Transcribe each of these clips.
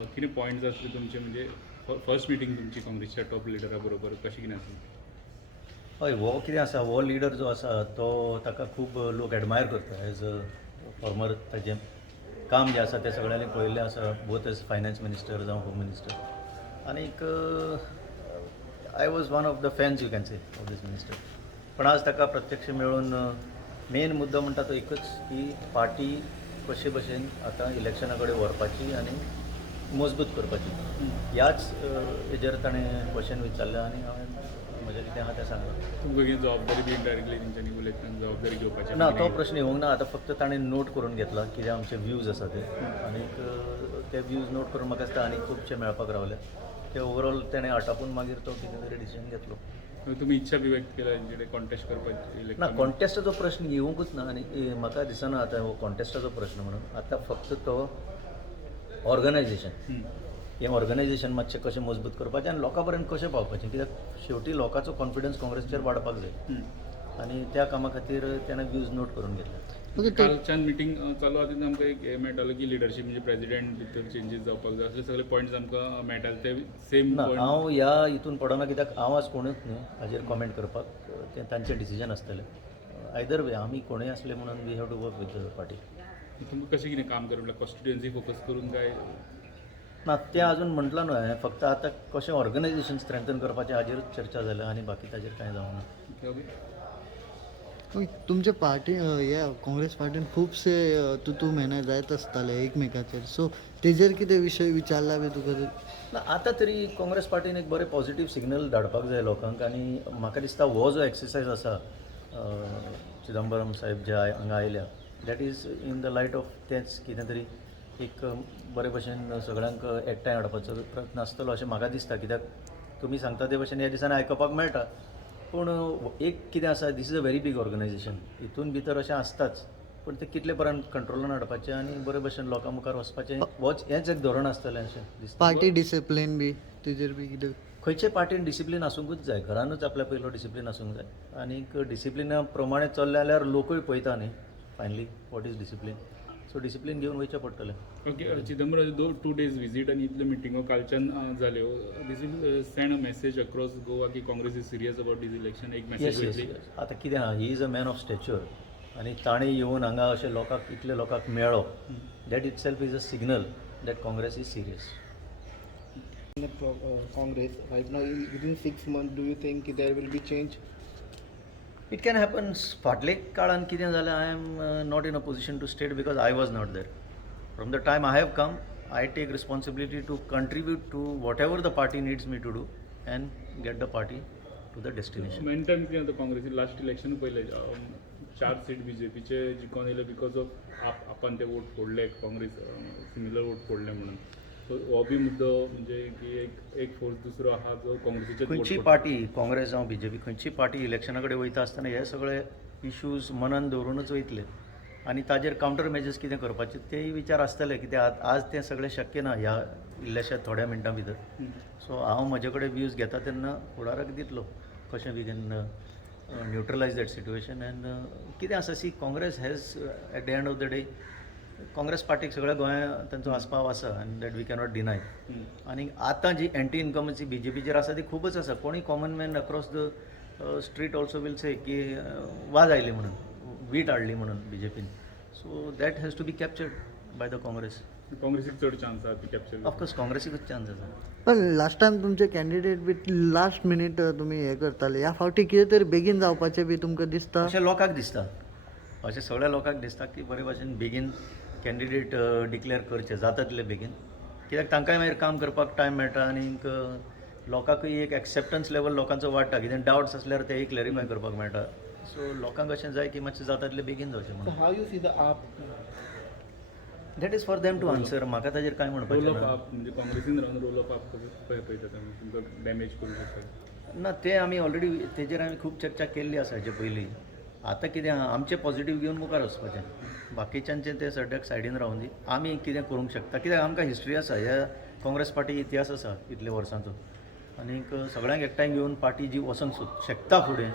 किती पॉईंट्स असले तुमचे म्हणजे फर्स्ट मिटींग तुमची काँग्रेसच्या टॉप लिडरा बरोबर कशी कितें आसली? हय हो कितें आसा हो लिडर जो आसा तो ताका खूब लोक एडमायर करता एज अ फॉर्मर ताजें काम जें आसा तें सगळ्यांनी पळयल्लें आसा बोथ एज फायनान्स मिनिस्टर जावं होम मिनिस्टर आनीक I was one of the fans you can say of this minister पण आज ताका प्रत्यक्ष मेळून मेन मुद्दो म्हणटा तो एकच की पार्टी कशे भशेन आतां इलेक्शना कडेन व्हरपाची आनी मजबूत करपाची ह्याच हेजेर ताणें क्वेश्चन विचारलें आनी हांवें म्हजें कितें आहा तें सांगलें. तुमकां कितें जबाबदारी बी डायरेक्टली तेंच्यांनी उलयतना जबाबदारी घेवपाची ना तो प्रश्न येवंक ना. आतां फक्त ताणें नोट करून घेतला कितें आमचे व्ह्यूज आसा ते आनीक ते व्ह्यूज नोट करून म्हाका दिसता आनीक खुबशे मेळपाक रावले ते ओवरऑल तेणें आटापून मागीर तो कितें तरी डिसिजन घेतलो. तुम्ही इच्छा बी व्यक्त केला जेणे कॉन्टेस्ट करपाची ना कॉन्टेस्टाचो प्रश्न येवंकूच ना आनी म्हाका दिसना आतां हो कॉन्टेस्टाचो प्रश्न म्हणून आतां फक्त तो ऑर्गनायझेशन हें ऑर्गनायझेशन मातशें कशें मजबूत करपाचें आनी लोकां पर्यंत कशें पावपाचें कित्याक शेवटी लोकांचो कॉन्फिडन्स काँग्रेसीचेर वाडपाक जाय आनी त्या कामा खातीर तेणें व्ह्यूज नोट करून घेतले. कालच्यान मिटींग चालू आसा तेन्ना आमकां एक हें मेळटालो की लिडरशीप म्हणजे प्रेजिडेंट भितर चेंजीस जावपाक जाय असले सगळे पॉयंट्स आमकां मेळटाले ते सेम ना हांव ह्या हितून पडना कित्याक हांव आज कोणूच न्ही हाजेर कॉमेंट करपाक तें तांचें डिसिजन आसतलें. आयदर वे आमी कोणूय असले म्हणून we have to work with the party. तुमकां कशें कितें काम करप कॉन्स्टिट्युएन्सी फोकस करून काय ना तें अजून म्हटलां न्हय हांवें फक्त आतां कशें ऑर्गनायझेशन स्ट्रेंथन करपाचें हाजेरूच चर्चा जाल्या आनी बाकी ताजेर कांय जावना. तुमच्या पार्टी ह्या काँग्रेस पार्टीन खुबशे तू मेहनत जायत आसताले एकमेकाचेर सो तेजेर कितें विशय विचारला बी तुका? ना आतां तरी काँग्रेस पार्टीन एक बरें पॉझिटीव सिग्नल धाडपाक जाय लोकांक आनी म्हाका दिसता हो जो एक्सरसायज आसा चिदंबरम साहेब जे हांगा आयल्या that is in the light of तेंच कितें तरी एक बरे भशेन सगळ्यांक एकठांय हाडपाचो प्रयत्न आसतलो अशें म्हाका दिसता कित्याक तुमी सांगता ते भशेन ह्या दिसांनी आयकपाक मेळटा पूण एक कितें आसा this is a very big organisation हितून भितर अशें आसताच पूण तें कितले पर्यंत कंट्रोलान हाडपाचें आनी बरे भशेन लोकां मुखार वचपाचें हेंच एक धोरण आसतलें अशें दिसता. पार्टी डिसिप्लीन बी तेजेर बी कितें खंयचे पार्टीन डिसिप्लीन आसूंकूच जाय घरानूच आपल्या पयलो डिसिप्लीन आसूंक जाय आनीक डिसिप्लिना प्रमाणे चल्ले जाल्यार लोकूय पळयता न्ही finally what is discipline so discipline घेवन वयचें पडटलें. ओके चिदंबरम 2 days विजीट आनी इतल्यो मिटिंगो कालच्यान जाल्यो this will send a message across Goa की Congress is serious about this election एक मेसेज येस आतां कितें आहा he is a man of stature आनी ताणें येवन हांगा अशें लोकांक इतले लोकांक मेळ्ळो that itself is a signal that Congress is serious. Congress right now within 6 months do you think there will be change? It can happen. फाटले काळान कितें जालें I am not in a position to state because I was not there from the time I have come I take responsibility to contribute to whatever the party needs me to do and get the party to the destination. Meantime कितें जाता काँग्रेसीन last election पयलें 4 seat बीजेपीचे जिखून येयले because of आपान ते vote फोडले Congress similar vote फोडले म्हणून हो बी मुद्दो म्हणजे की एक फोर्स दुसरो आहा जो काँग्रेसीचे खंयची पार्टी काँग्रेस जावं बीजेपी खंयची पार्टी इलेक्शना कडेन वयता आसतना हे सगळे इश्यूज मनान दवरूनच वयतले आनी ताजेर कावंटर मेजर्स कितें करपाचे तेय विचार आसतले कित्याक आज तें सगळें शक्य ना ह्या इल्ल्याशा थोड्या मिनटां भितर सो हांव म्हजे कडेन व्ह्यूज घेता तेन्ना फुडाराक दितलो कशें we can neutralize that situation and कितें आसा see Congress has at the end of the day Congress पार्टीक सगळ्या गोंयांत तांचो आस्पाव आसा आनी दॅट वी कॅनॉट डिनाय आनी आतां जी एंटी इन्कमन्सी बी जे पीचेर आसा ती खूबच आसा कोणी common man across the street also will say की वाज आयली म्हणून वीट हाडली म्हणून बी जे पीन so that has to be captured by the Congress. काँग्रेसीक चड चान्स आहा ती कॅप्चर ऑफकोर्स काँग्रेसीकूच चान्स आसा. पण लास्ट टायम तुमचे कॅन्डिडेट बी लास्ट मिनीट तुमी हे करताले ह्या फावटी कितें तरी बेगीन जावपाचें बी तुमकां दिसता? अशें लोकांक दिसता अशें सगळ्या लोकांक दिसता की बरे भाशेन बेगीन कॅन्डिडेट डिक्लेअर करचे जाता तितले बेगीन कित्याक तांकांय मागीर काम करपाक टायम मेळटा आनीक लोकांकूय एक एक्सेप्टन्स लेवल लोकांचो वाडटा कितें डावट्स आसल्यार ते क्लॅरिफाय करपाक मेळटा सो लोकांक अशें जाय की मातशें जाता तितलें बेगीन जावचें So म्हणून. how you see the AAP? That is for them to answer म्हाका ताजेर कांय रोल म्हणपाचें ऑफ ना. आप म्हणजे काँग्रेसीन रावन रोल ऑफ आप खंय पळयता तुमकां डॅमेज करूं शकता? ना ते आमी ऑलरेडी तेजेर आमी खूब चर्चा केल्ली आसा हेजे पयलीं आतां कितें आहा आमचें पॉझिटीव घेवन मुखार वचपाचें बाकीच्यांचें तें सद्याक सायडीन रावून दी आमी कितें करूंक शकता कित्याक आमकां हिस्ट्री आसा ह्या काँग्रेस पार्टी इतिहास आसा इतल्या वर्सांचो आनीक सगळ्यांक एकठांय घेवन पार्टी जी वचूंक शकता फुडें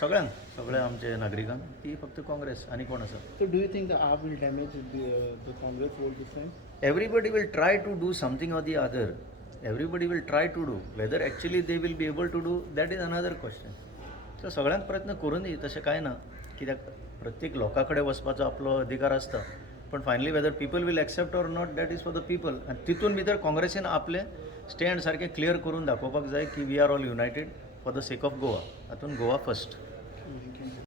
सगळ्या आमच्या नागरिकांक ती फक्त काँग्रेस आनी कोण आसा. So do you think the AAP will damage the Congress vote this time? everybody will try to do something or the other. Everybody will try to do. Whether actually they will be able to do, that is another question. So सगळ्यांक प्रयत्न करून दी तशें कांय ना कित्याक प्रत्येक लोका कडेन वचपाचो आपलो अधिकार आसता पण finally whether people will accept or not that is for the people आनी तितून भितर काँग्रेसीन आपले स्टँड सारकें क्लियर करून दाखोवपाक जाय की we are all united for the sake of Goa हातून गोवा फर्स्ट.